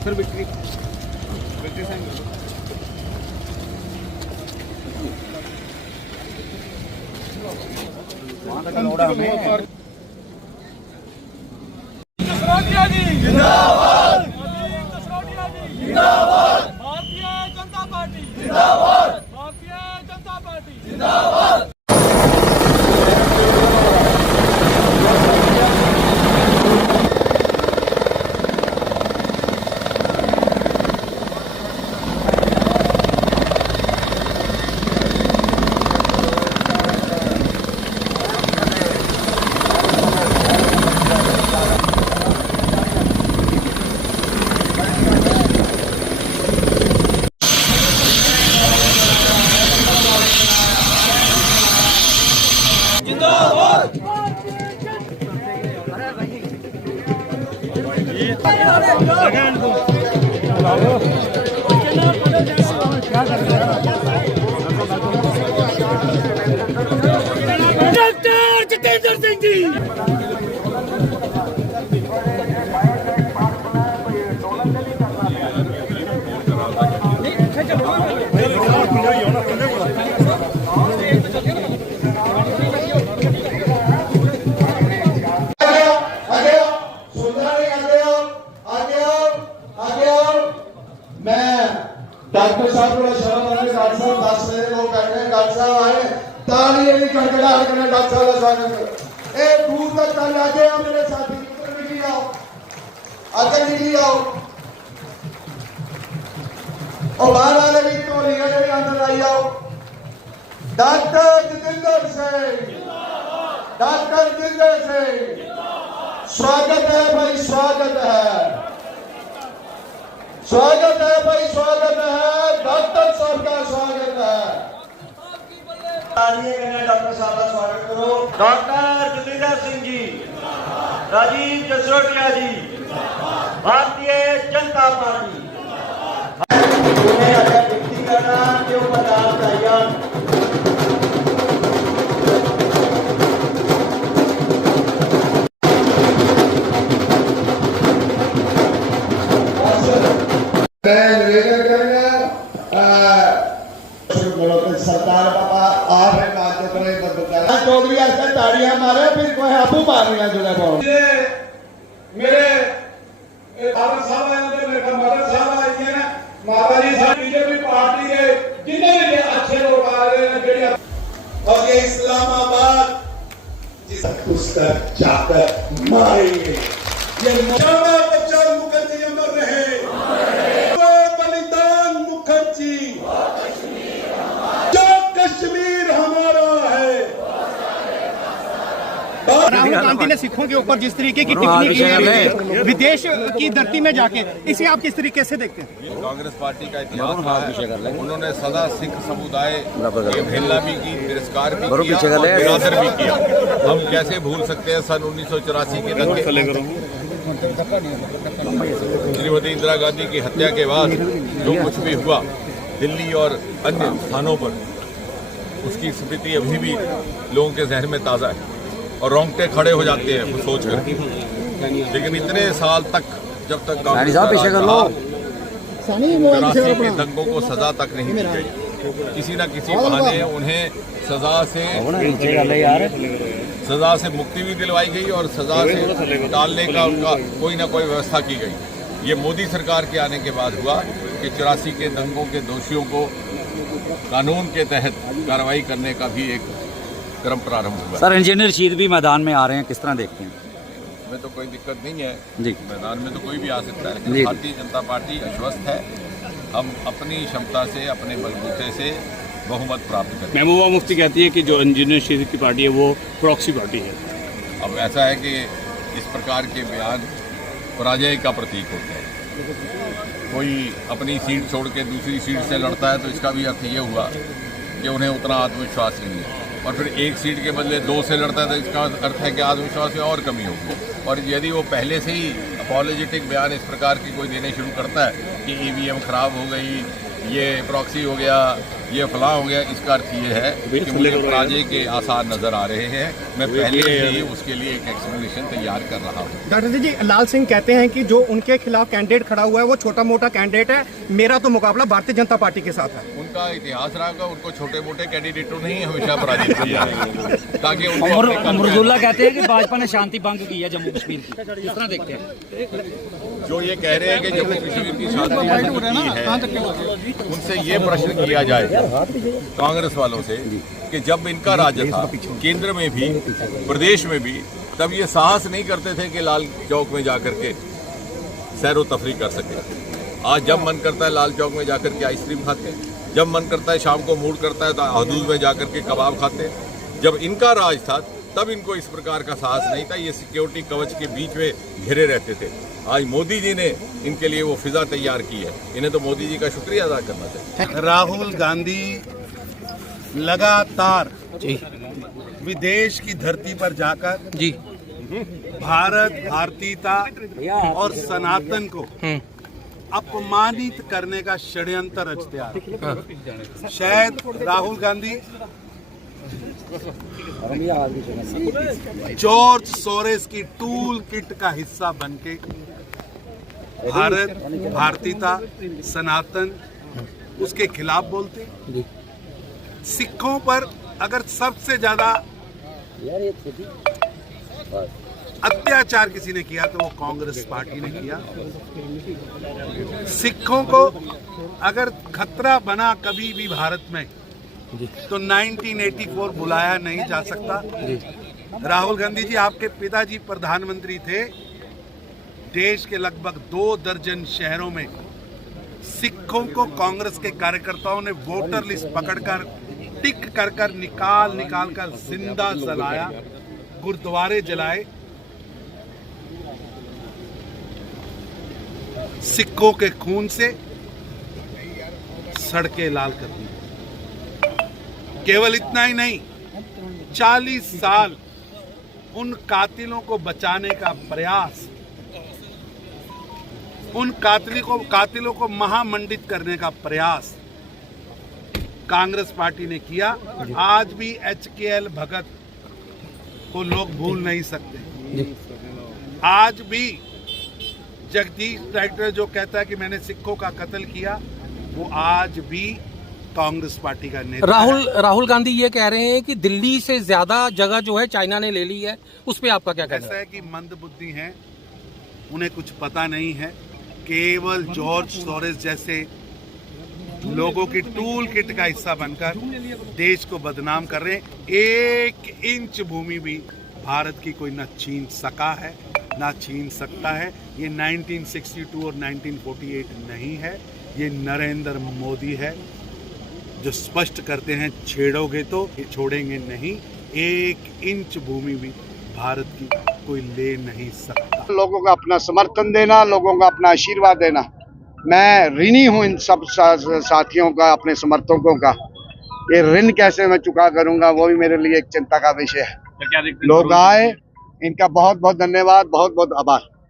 Sir victory sign कर दो। वहाँ तक लौड़ा हमें। कसरोटिया जी जिंदाबाद, कसरोटिया जी जिंदाबाद, भारतीय जनता पार्टी जिंदाबाद, भारतीय जनता पार्टी जिंदाबाद। डॉक्टर जितेंद्र सिंह जी डॉक्टर साहब को शर्म आने डॉक्टर साहब 10 बजे लोग बैठे हैं डॉक्टर साहब आए ताली नहीं कड़कड़ाहट करना डॉक्टर साहब का स्वागत करो ए दूर तक ताली आगे आओ मेरे साथी ऊपर निकली आओ आगे निकली आओ और बाहर वाले भी तो नहीं है अंदर आई आओ डॉक्टर जितेंद्र सिंह डॉक्टर जितेंद्र सिंह स्वागत है भाई स्वागत है स्वागत है डॉक्टर साहब का स्वागत है डॉक्टर साहब का स्वागत करो डॉक्टर जितेंद्र सिंह जी, राजीव जसरोटिया जी, भारतीय जनता पार्टी सरकार बाबा आ रहे मारते पड़े चौधरी ऐसे ताड़ियां मारे फिर कोई आपू मार रहे हैं जुड़े बहुत मेरे फादर साहब आए मेरे मदर साहब आए हैं माता जी साहब बीजेपी पार्टी के जितने भी अच्छे लोग आ रहे हैं और ये इस्लामाबाद जिस उसका जाकर मारेंगे ये बच्चा मुखर्जी अमर रहे बलिदान मुखर्जी जो कश्मीर हमारा है। राहुल गांधी ने सिखों के ऊपर जिस तरीके की टिप्पणी की है विदेश की धरती में जाके, इसे आप किस तरीके से देखते हैं? कांग्रेस पार्टी का इतिहास रहा है। उन्होंने सदा सिख समुदाय की अवहेलना भी की, तिरस्कार भी किया, निरादर भी किया। हम कैसे भूल सकते हैं सन 1984 के दंगे, श्रीमती इंदिरा गांधी की हत्या के बाद जो कुछ भी हुआ दिल्ली और अन्य स्थानों पर, उसकी स्मृति अभी भी लोगों के जहन में ताज़ा है और रोंगटे खड़े हो जाते हैं वो सोच कर। लेकिन इतने साल तक जब तक कांग्रेस के दंगों को सजा तक नहीं दी गई, किसी न किसी बहाने उन्हें सजा से मुक्ति भी दिलवाई गई और सजा से टालने का उनका कोई ना कोई व्यवस्था की गई। ये मोदी सरकार के आने के बाद हुआ कि 84 के दंगों के दोषियों को कानून के तहत कार्रवाई करने का भी एक क्रम प्रारंभ हुआ। सर, इंजीनियर शीर भी मैदान में आ रहे हैं, किस तरह देखते हैं? में तो कोई दिक्कत नहीं है जी, मैदान में तो कोई भी आ सकता है, लेकिन भारतीय जनता पार्टी आश्वस्त है हम अपनी क्षमता से अपने बलबूते से बहुमत प्राप्त करें। महबूबा मुफ्ती कहती है कि जो इंजीनियर शीर की पार्टी है वो प्रॉक्सी पार्टी है। अब ऐसा है कि इस प्रकार के बयान पराजय का प्रतीक होते हैं। कोई अपनी सीट छोड़ के दूसरी सीट से लड़ता है तो इसका भी अर्थ ये हुआ कि उन्हें उतना आत्मविश्वास नहीं है। और फिर एक सीट के बदले 2 से लड़ता है तो इसका अर्थ है कि आत्मविश्वास में और कमी होगी। और यदि वो पहले से ही अपॉलोजेटिक बयान इस प्रकार की कोई देने शुरू करता है कि ईवीएम खराब हो गई, ये प्रॉक्सी हो गया, ये फलां हो गया, इसका अर्थ ये है कि मुझे पराजय के आसार नजर आ रहे हैं। मैं पहले से ही उसके लिए एक एक्सप्लेनेशन तैयार कर रहा हूँ। डॉक्टर जी, लाल सिंह कहते हैं कि जो उनके खिलाफ कैंडिडेट खड़ा हुआ है वो छोटा मोटा कैंडिडेट है, मेरा तो मुकाबला भारतीय जनता पार्टी के साथ है। उनका इतिहास रहा होगा, उनको छोटे मोटे कैंडिडेटों ने ही हमेशा पराजित किया है ताकि उनको। मुर्दुल्ला कहते हैं कि भाजपा ने शांति भंग की है जम्मू कश्मीर की, किस तरह देखते हैं? जो ये कह रहे हैं कि जम्मू कश्मीर की शांति भंग की है, उनसे ये प्रश्न किया जाए कांग्रेस वालों से कि जब इनका राज्य था केंद्र में भी प्रदेश में भी, तब ये साहस नहीं करते थे कि लाल चौक में जाकर के सैरो तफरी कर सके। आज जब मन करता है लाल चौक में जाकर के आइसक्रीम खाते, जब मन करता है शाम को मूड करता है तो हदूद में जाकर के कबाब खाते। जब इनका राज था तब इनको इस प्रकार का साहस नहीं था, ये सिक्योरिटी कवच के बीच में घिरे रहते थे। आज मोदी जी ने इनके लिए वो फिजा तैयार की है, इन्हें तो मोदी जी का शुक्रिया अदा करना चाहिए। राहुल गांधी लगातार विदेश की धरती पर जाकर भारत, भारतीयता और सनातन को अपमानित करने का षड्यंत्र रचते आ रहे। शायद राहुल गांधी जॉर्ज सोरेस की टूल किट का हिस्सा बनके भारत, भारतीयता, सनातन उसके खिलाफ बोलते। सिखों पर अगर सबसे ज्यादा अत्याचार किसी ने किया तो वो कांग्रेस पार्टी ने किया। सिखों को अगर खतरा बना कभी भी भारत में तो 1984 बुलाया नहीं जा सकता। राहुल गांधी जी, आपके पिताजी प्रधानमंत्री थे, देश के लगभग 2 दर्जन शहरों में सिखों को कांग्रेस के कार्यकर्ताओं ने वोटर लिस्ट पकड़कर टिक कर निकाल कर जिंदा जलाया, गुरुद्वारे जलाए, सिखों के खून से सड़कें लाल कर दी। केवल इतना ही नहीं, 40 साल उन कातिलों को बचाने का प्रयास, उन कातिलों को महामंडित करने का प्रयास कांग्रेस पार्टी ने किया। आज भी HKL भगत को लोग भूल नहीं सकते। आज भी जगदीश टाइटर जो कहता है कि मैंने सिखों का कत्ल किया, वो आज भी कांग्रेस पार्टी का नेता राहुल गांधी ये कह रहे हैं कि दिल्ली से ज्यादा जगह जो है चाइना ने ले ली है, उस पे आपका क्या कहना है? ऐसा है कि मंदबुद्धि हैं, उन्हें कुछ पता नहीं है। केवल जॉर्ज सोरेस जैसे लोगों की टूल किट का हिस्सा बनकर देश को बदनाम कर रहे हैं। 1 इंच भूमि भी भारत की कोई न छीन सका है, ना छीन सकता है। ये 1962 और 1948 नहीं है, ये नरेंद्र मोदी है जो स्पष्ट करते हैं छेड़ोगे तो छोड़ेंगे नहीं। 1 इंच भूमि भी भारत की कोई ले नहीं सकता। लोगों का अपना समर्थन देना, लोगों का अपना आशीर्वाद देना, मैं ऋणी हूं इन सब साथियों का, अपने समर्थकों का। ये ऋण कैसे मैं चुका करूंगा, वो भी मेरे लिए एक चिंता का विषय है। लोग आए, इनका बहुत बहुत धन्यवाद, बहुत बहुत आभार।